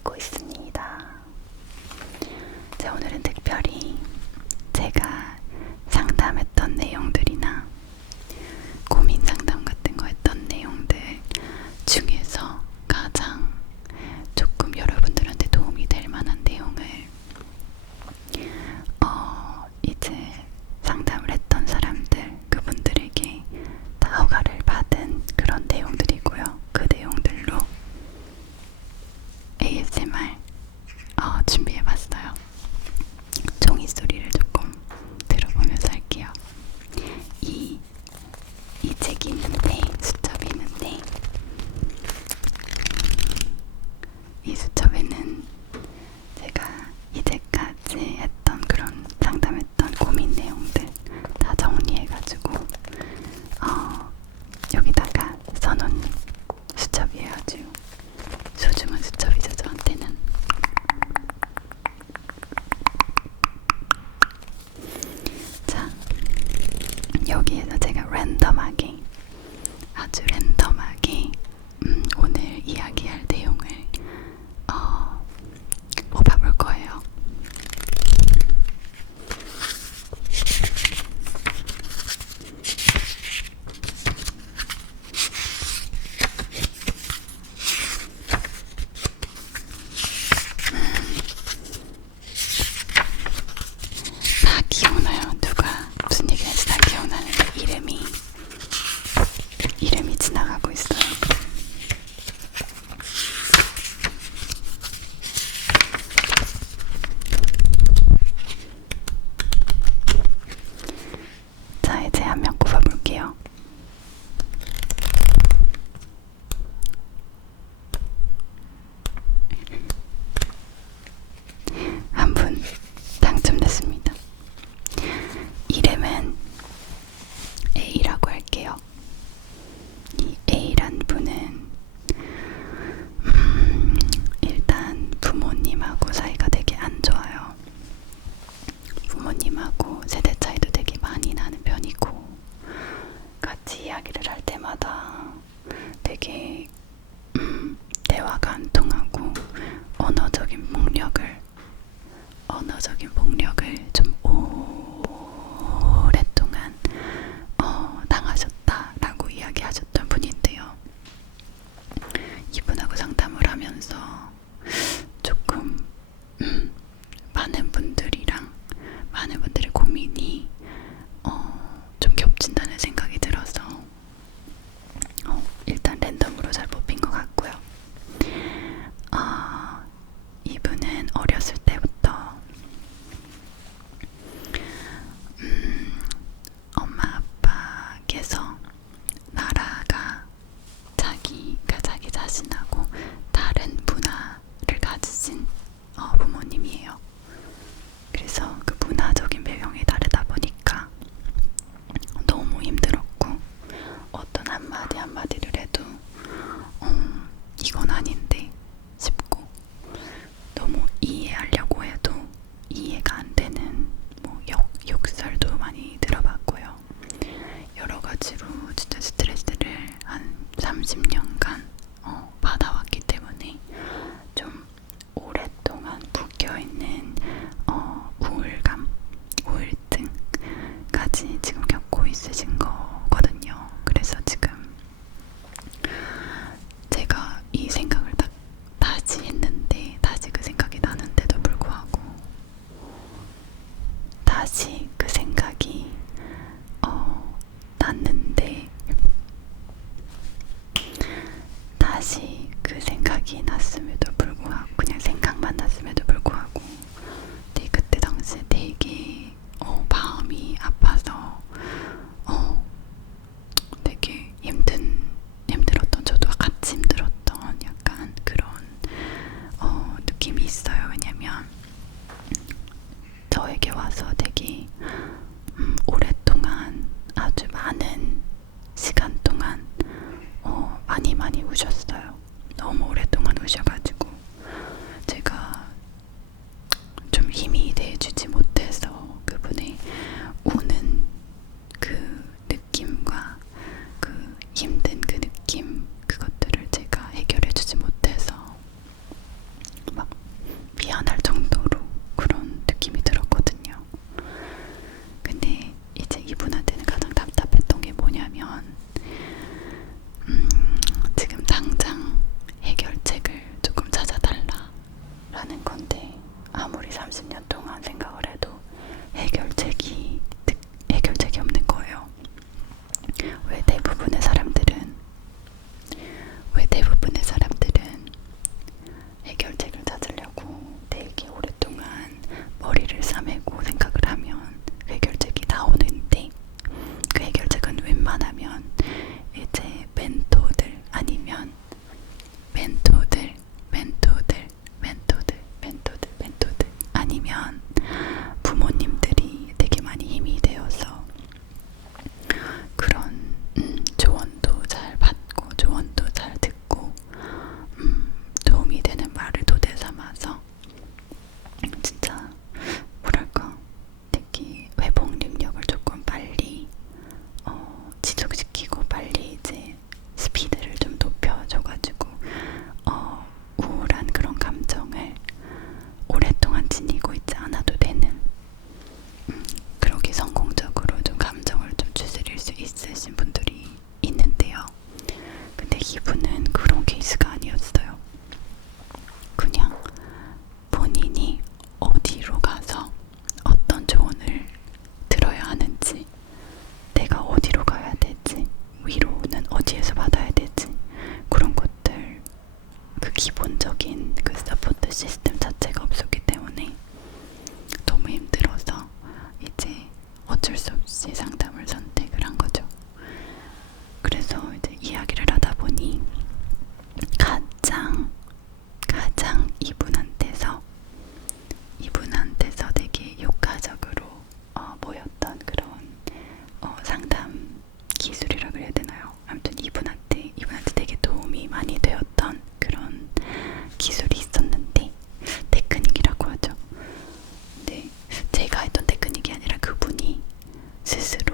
찍고 있습니다. 자, 오늘은 특별히 제가 상담했던 내용들이나 고민 상담 같은 거 했던 내용들 중에서 가장 조금 여러분들한테 도움이 될 만한 내용을 이제 상담을 했던 사람들, 그분들에게 다 허가를 받은 그런 내용들이고요. 그 내용들로 ASMR 준비해봤어요. 종이 소리를 조금 들어보면서 할게요. 이 책이 있는데, 수첩이 있는데, 이 수첩에는 제가 이제까지 했던 그런 상담했던 고민 내용들 다 정리해가지고 여기다가 써놓은 수첩이에요. 아주 소중한 수첩이죠, 저한테는. 자, 여기에서 제가 랜덤하게, 아주 랜덤하게 오늘 이야기할 내용을 뽑아볼 거예요. 다 기억나요? 누가 무슨 얘기했는지 다 기억나는데 이름이 지나가고 있어요. 자, 이제 한 명 꼽아볼게요. 한 분 당첨됐습니다. 이름은 A라고 할게요. 이 A란 분은 일단 부모님하고 사이가 되게 안 좋아요. 부모님하고 세대 차이도 되게 많이 나는 편이고, 같이 이야기를 할 때마다 되게 대화가 안 통하고 언어적인 폭력을 좀 오랫동안 당하셨다라고 이야기하셨던 분인데요. 이분하고 상담을 하면서 조금 많은 분들의 고민이 좀 겹친다는 생각이 들어서 일단 랜덤으로 잘 뽑힌 것 같고요. 이분은 어렸을 때부터 엄마 아빠께서 나라가 자기가 자기 자신하고 다른 문화를 가지신 부모님이에요. 그래서 그 문화적인 배경이 다르다 보니까 너무 힘들었고, 어떤 한마디를 해도 이건 아닌데 싶고, 너무 이해하려고 해도 이해가 안 되는 욕설도 많이 들어봤고요. 여러 가지로 진짜 스트레스를 한 30년간 받아왔기 때문에 좀 오랫동안 묶여있는 우울증까지 지금 겪고 있으신 거거든요. 그래서 지금 제가 이 생각을 다시 했는데, 다시 그 생각이 나는데도 불구하고 다시 그 생각이 났는데, 다시 그 생각이 났음에도 불구하고, 그냥 생각만 났음에도 불구하고 그때 당시에 되게 마음이 아파서 되게 힘들었던, 저도 같이 힘들었던 약간 그런 느낌이 있어요. 왜냐면 저에게 와서 되게 오랫동안, 아주 많은 시간 동안 많이 우셨어요. 너무 오랫동안 우셔가지고 제가 좀 힘이 돼주지 못해서 그분의 우는 그 느낌과 그 힘든 그 느낌, 그것들을 제가 해결해주지 못해서 기본적인 그 서포트 시스템 자체가 없었기 때문에 너무 힘들어서 이제 어쩔 수 없이 상담을 선택을 한 거죠. 그래서 이제 이야기를 하다 보니 가장 이분한테서 되게 효과적으로 보였던 그런 상담 기술이라 그래야 되나요? 아무튼 이분한테 되게 도움이 많이 되었던 그런 기술이 있었는데, 테크닉이라고 하죠. 근데 제가 했던 테크닉이 아니라 그분이 스스로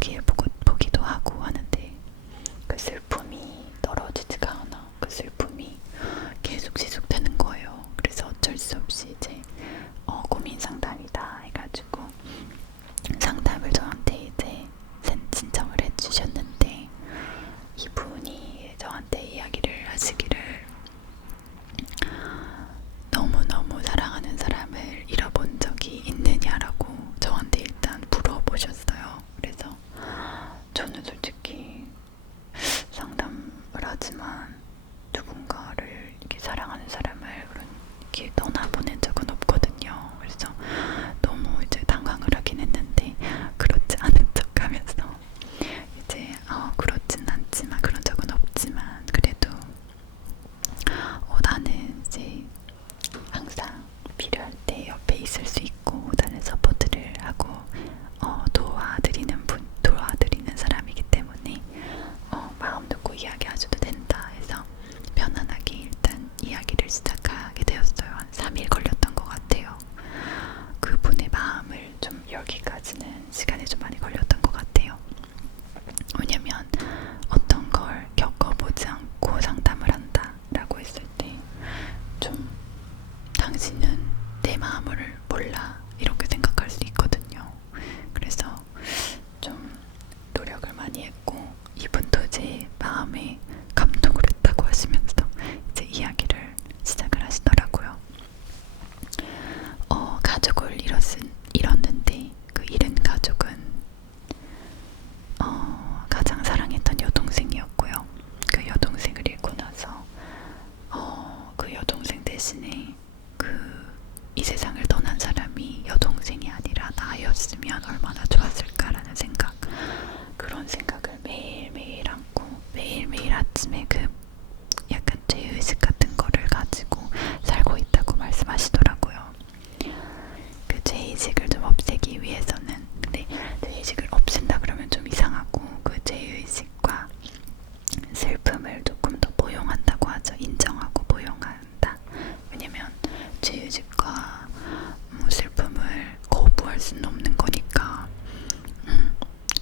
이야기해보기도 하고 하는데 그 슬픔이 떨어지지가 않아. 그 슬픔이 계속 지속되는 거예요. 그래서 어쩔 수 없이 이제 고민 상담이다 해가지고 상담을 저한테 이제 신청을 해주셨는데, 이분이 저한테 이야기를 하시기를 너무너무 사랑하는 사람을 잃어본 적이 있느냐라고 저한테 일단 물어보셨어요. 그래서 저는 솔직히 상담을 하지만 누군가를 이렇게 사랑하는 사람을 이렇게 떠나보낸 적은 없거든요. 그래서 너무 이제 당황을 하긴 했는데, 그렇지 않은 척하면서 이제 그렇진 않지만, 그런 적은 없지만 그래도 나는 이제 항상 필요할 때 옆에 있을 수 있고 나는 서포트를 하고 도와드리는 사람이기 때문에 마음 놓고 이야기하셔도 된다 해서 편안하게 일단 이야기를 시작하게 되었어요. 한 3일 걸렸던 것 같아요. 그분의 마음을 좀 열기까지는 시간이 좀 많이 걸렸던 것 같아요. 왜냐면 어떤 걸 겪어보지 않고 상담을 한다 라고 했을 때 좀 당신은 내 마음을 몰라 이렇게 생각할 수 있거든요. 그래서 좀 노력을 많이 했고, 이분도 제 마음에 감동을 했다고 하시면서 이제 이야기를 시작을 하시더라고요. 가족을 잃었는데 그 잃은 가족은 가장 사랑했던 여동생이었고요. 그 여동생을 잃고 나서 그 여동생 대신에 이 세상을 떠난 사람이 여동생이 아니라 나였으면 얼마나 좋았을까라는 생각, 그런 생각을 매일매일 안고 매일매일 아침에 그 약간 죄의식 같은 거를 가지고 살고 있다고 말씀하시더라고요. 그 죄의식을 좀 없애기 위해서는, 근데 죄의식을 없앤다 그러면 좀 이상하고, 그 죄의식과 슬픔을 조금 더 포용한다고 하죠. 인정하고 포용한다. 왜냐면 죄의식과 슬픔을 거부할 수는 없는 거니까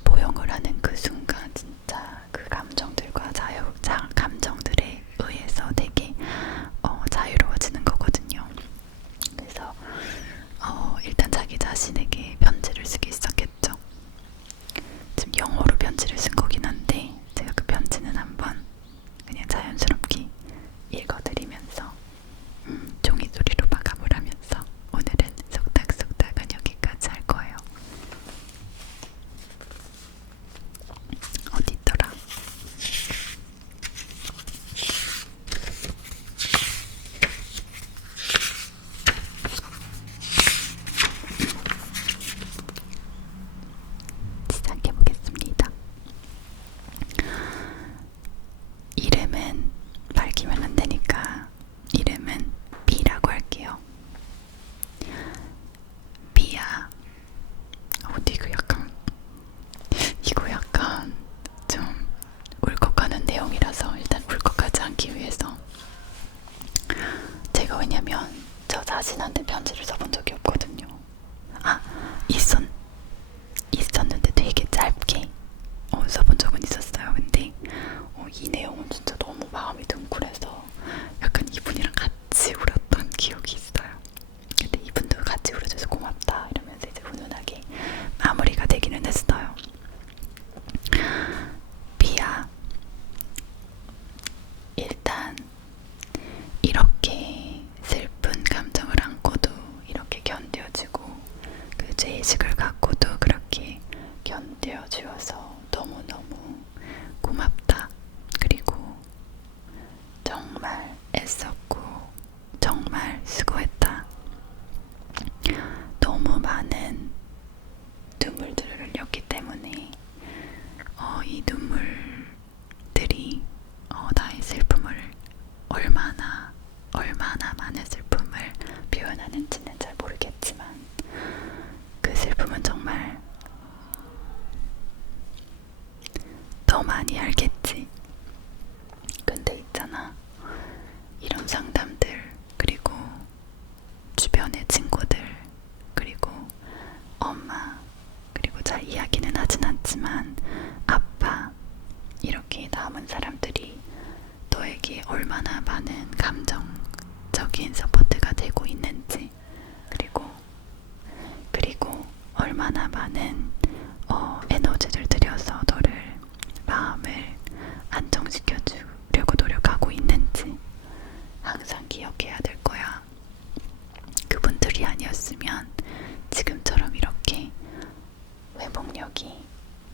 포용을 하는 그 순간 진짜 그 감정들과 감정들에 의해서 되게 자유로워지는 거거든요. 그래서 일단 자기 자신에게 편지를 쓰기 시작했죠. 지금 영어로 편지를 쓴 거긴 한데 제가 그 편지는 한번 그냥 자연스럽게 읽어드리면서 종이소리로 마감을 하면서 오늘은 속닥속닥은 여기까지 할 거예요. 어딨더라? 시작해보겠습니다. 이름은 밝히면 안 되니까 이름은 B라고 할게요. B야. 근데 이거 약간 좀 울컥하는 내용이라서 일단 울컥하지 않기 위해서, 제가 왜냐면 저 자신한테 편지를 써본 적이 없거든요. 있었는데 되게 짧게 써본 적은 있었어요. 근데 이 내용은 진짜 너무 마음이 둥글해서 약간 이분이랑 같이 울었던 기억이 있어요. 근데 이분도 같이 울어줘서 고맙다 이러면서 이제 훈훈하게 마무리가 되기는 했어요. 비야, 일단 이렇게 슬픈 감정을 안고도 이렇게 견뎌주고, 그 죄의식을 갖고도 그렇게 견뎌주어서 너무너무 고맙다. 그리고 정말 애썼고 정말 수고했다. 너무 많은 눈물들을 흘렸기 때문에 이 눈물들이 나의 슬픔을 얼마나 많은 슬픔을 표현하는지는 잘 모르겠지만, 그 슬픔은 정말 더 많이 알겠지. 근데 있잖아, 이런 상담들, 그리고 주변의 친구들, 그리고 엄마, 그리고 잘 이야기는 하진 않지만 얼마나 많은 감정적인 서포트가 되고 있는지, 그리고 얼마나 많은 에너지를 들여서 너를 마음을 안정시켜 주려고 노력하고 있는지 항상 기억해야 될 거야. 그분들이 아니었으면 지금처럼 이렇게 회복력이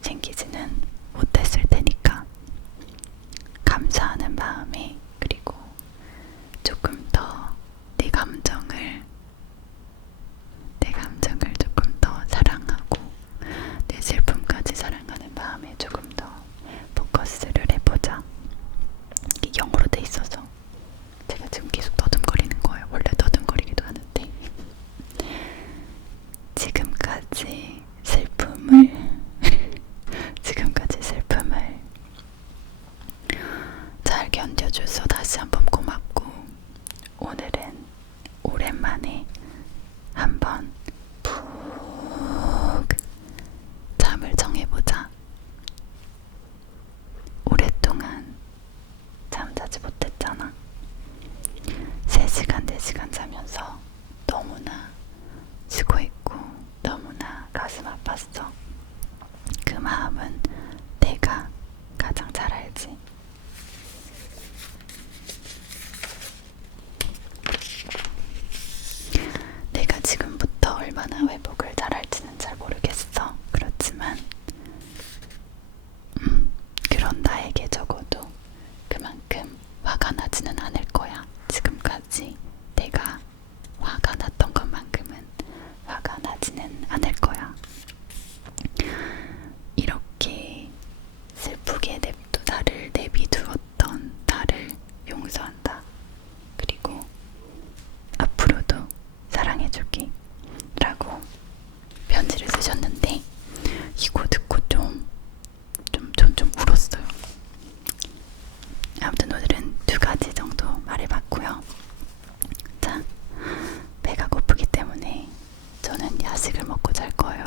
생기지는 못했을 테니까 감사하는 마음에, 그리고 조금 더 내 감정을 조금 더 사랑하고 내 슬픔까지 사랑하는 마음에 조금 더 포커스를 해보자. 이게 영어로 돼 있어서 제가 지금 계속 더듬거리는 거예요. 원래 더듬거리기도 하는데 지금까지 슬픔을 잘 견뎌줘서 다시 한번 고맙고, 오늘은 오랜만에 한번 푹 잠을 정해보자. 오랫동안 잠자지 못했잖아. 3시간, 4시간 자면서 너무나 수고했고 너무나 가슴 아팠어. 그 마음은 내가 가장 잘 알지. 내가 지금부터 얼마나 회복을 잘할지는 잘 모르겠어. 그렇지만 그런 나에게 적어도 그만큼 화가 나지는 않을 거야. 지금까지 내가 화가 났던 것만큼은 화가 나지는 않을 거야. 이렇게 슬프게 나를 내비두었던 나를 용서한다. 그리고 앞으로도 사랑해줄게 라고 편지를 쓰셨는데, 이거 듣고 좀 울었어요. 아무튼 오늘은 2가지 정도 말해봤고요. 자, 배가 고프기 때문에 저는 야식을 먹고 잘 거예요.